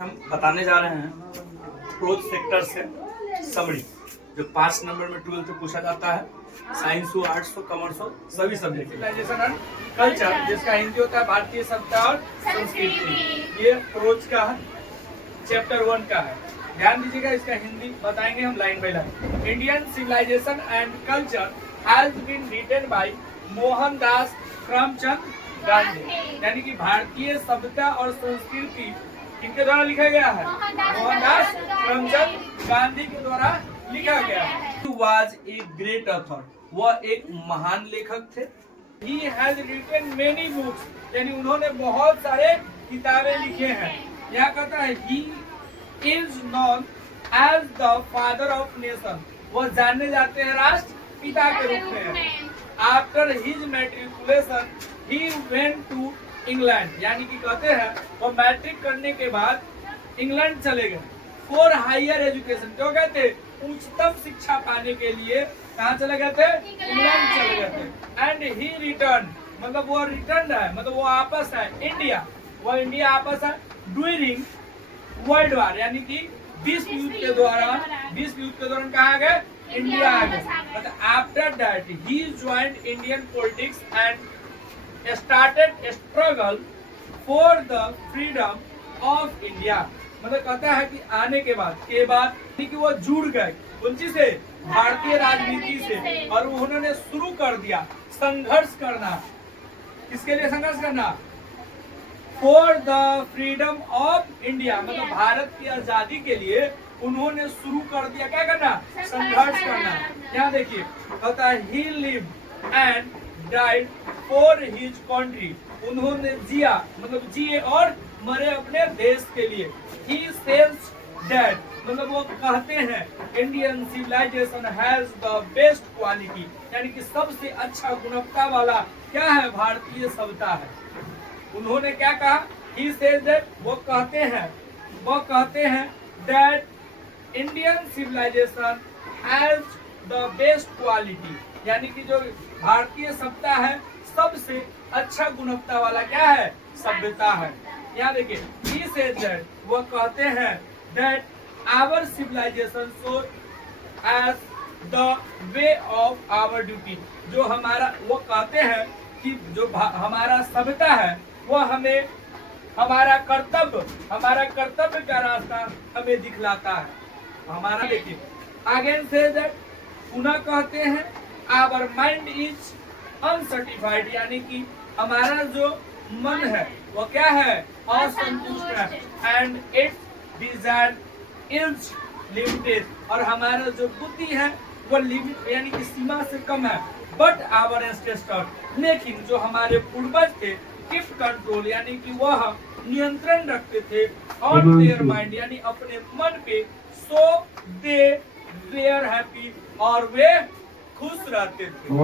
हम बताने जा रहे हैं क्लोज सेक्टर से समरी जो 5 नंबर में 12th में पूछा जाता है। साइंस हो, आर्ट्स हो, कॉमर्स हो, सभी सब्जेक्ट। सिविलाइजेशन एंड कल्चर, जिसका हिंदी होता है भारतीय सभ्यता और संस्कृति। ये क्लोज का है, चैप्टर 1 का है। ध्यान दीजिएगा, इसका हिंदी बताएंगे हम line by line. Indian civilization and culture has been written by Mohandas Karamchand Gandhi. यानी कि भारतीय सभ्यता और संस्कृति किनके द्वारा लिखा गया है? मोहनदास करमचंद गांधी के द्वारा लिखा गया है। He was a great author, वह एक महान लेखक थे। He has written many books, यानी उन्होंने बहुत सारे किताबें लिखे हैं। यहाँ कहता है He is known as the father of nation, वह जाने जाते हैं राष्ट्र पिता के रूप में। After his matriculation, he went to England, यानी कि कहते हैं वो मैट्रिक करने के बाद इंग्लैंड चले गए फॉर हायर एजुकेशन। क्यों गए थे? उच्चतम शिक्षा पाने के लिए कहाँ चले गए थे? इंग्लैंड चले गए थे। एंड ही रिटर्न, मतलब वो रिटर्न है, मतलब वो वापस है इंडिया, वो इंडिया वापस है ड्यूरिंग वर्ल्ड वॉर, यानी कि विश्व युद्ध के दौरान कहाँ गए? इंडिया आ गए। मतलब after that he joined Indian politics and started a struggle for the freedom of India। मतलब कहता है कि आने के बाद कि वो जुड़ गए उन चीज से, भारतीय राजनीति से, और उन्होंने शुरू कर दिया संघर्ष करना। किसके लिए संघर्ष करना? For the freedom of India, मतलब भारत की आजादी के लिए उन्होंने शुरू कर दिया क्या करना? संघर्ष करना। यहाँ देखिए कहता है ही lived and died for his country, उन्होंने जिया, मतलब जिए और मरे अपने देश के लिए। ही सेल्स दैट, मतलब वो कहते हैं Indian civilization has the best quality, यानी कि सबसे अच्छा गुणवत्ता वाला क्या है? भारतीय सभ्यता है। उन्होंने क्या कहा? ही सेल्स दैट, वो कहते हैं that Indian civilization has the best quality, यानी कि जो भारतीय सभ्यता है सबसे अच्छा गुणवत्ता वाला क्या है? सभ्यता है। यहाँ देखिए he says that, वो कहते हैं that our civilization shows as the way of our duty, जो हमारा, वो कहते हैं कि जो हमारा सभ्यता है वो हमें हमारा कर्तव्य का रास्ता हमें दिखलाता है। हमारा देखिए आगे से पुनः कहते हैं our mind is uncertified, यानी कि हमारा जो मन है वो क्या है? असंतुष्ट है। And it's desire is limited, और हमारा जो बुद्धि है वो लिमिट, यानी कि सीमा से कम है। बट आवर एंसेस्टर, लेकिन जो हमारे पूर्वज थे कीप कंट्रोल, यानी कि वह नियंत्रण रखते थे ऑन देयर माइंड, यानी अपने मन पे। सो दे वेयर हैप्पी, और वे खुश रहते थे।